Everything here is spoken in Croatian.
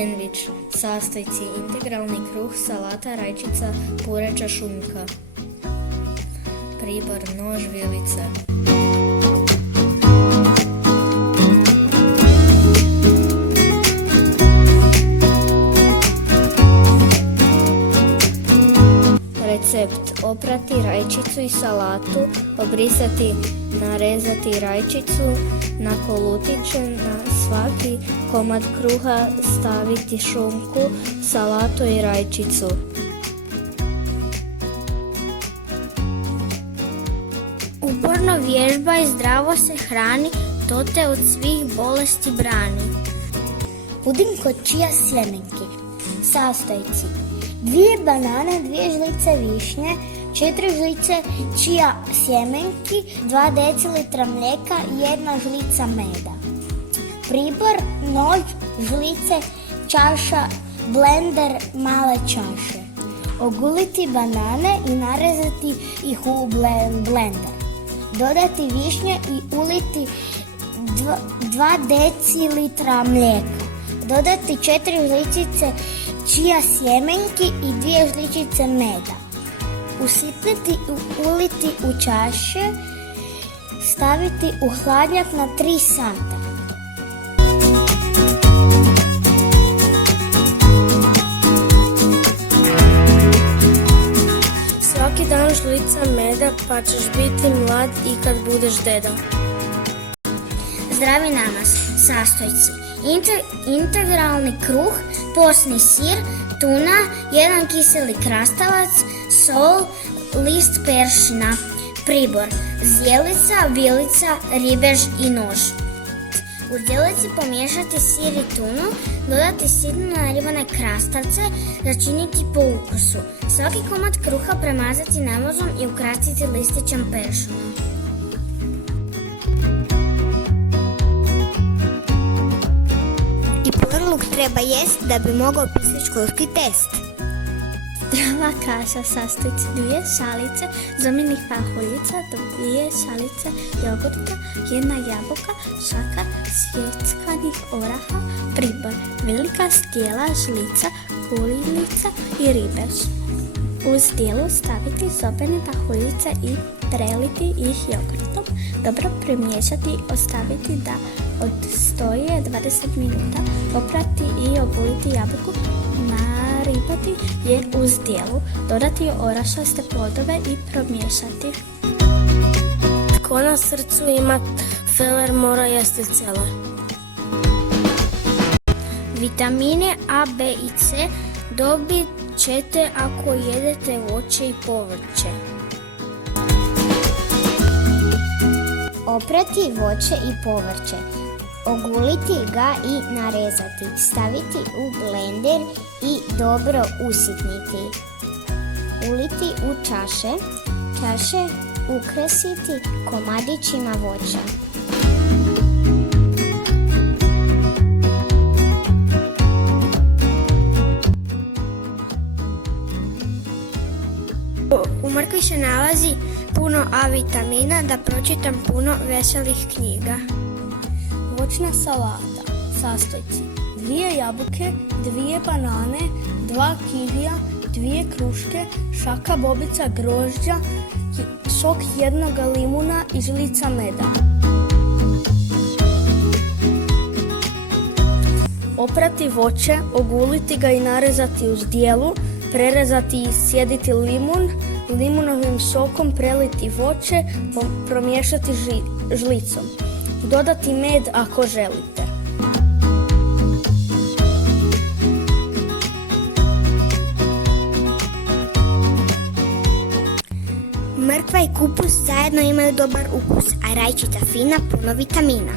Sendvič. Sastojci: integralni kruh, salata, rajčica, pureća šunka. Pribor: nož, vilice. Recept: oprati rajčicu i salatu, obrisati, narezati rajčicu na kolutiće, na svaki komad kruha staviti šunku, salatu i rajčicu. Uporno vježbaj, zdravo se hrani, to te od svih bolesti brani. Puding od čija sjemenki. Sastojci: 2 banane, 2 žlice višnje, 4 žlice čija sjemenki, 2 decilitra mlijeka, 1 žlica meda. Pribor: nož, žlice, čaša, blender, male čaše. Oguliti banane i narezati ih u blender. Dodati višnje i uliti 2 decilitra mlijeka. Dodati 4 žličice čija sjemenki i 2 žličice meda. Usitniti i uliti u čaše, staviti u hladnjak na 3 sata. Svaki dan žlica meda pa ćeš biti mlad i kad budeš deda. Zdravi nanas. Sastojci: integralni kruh, posni sir, tuna, 1 kiseli krastavac, sol, list peršina. Pribor: zdjelica, vilica, ribež i nož. U zdjelici pomiješati sir i tunu, dodati sitno naribane krastavce, začiniti po ukusu. Svaki komad kruha premazati namazom i ukrasiti listićem peršuna. I porluk treba jest da bi mogao pisati školski test. Zdrava kaša. Sastojci: 2 šalice zomenih pahuljica, 2 šalice jogurta, 1 jabuka, šaka sjeckanih oraha. Pribor: velika stijela, žlica, kulinica i ribež. U zdjelu staviti zobene pahuljice i preliti ih jogurtom. Dobro premiješati, ostaviti da odstoje 20 minuta. Oprati i oguliti jabuku, naribati je u zdjelu, dodati orašaste plodove i promiješati. Tko na srcu ima feler mora jesti celer. Vitamine A, B i C dobit ćete ako jedete voće i povrće. Oprati voće i povrće. Oguliti ga i narezati. Staviti u blender i dobro usitniti. Uliti u čaše. Čaše ukrasiti komadićima voća. U mrkvi se nalazi puno A vitamina, da pročitam puno veselih knjiga. Voćna salata. Sastojci: 2 jabuke, 2 banane, 2 kivija, 2 kruške, šaka bobica grožđa, sok 1 limuna i žlica meda. Oprati voće, oguliti ga i narezati u zdjelu, prerezati i sjediti limun, limunovim sokom preliti voće, promiješati žlicom. Dodati med ako želite. Mrkva i kupus zajedno imaju dobar ukus, a rajčica fina, puno vitamina.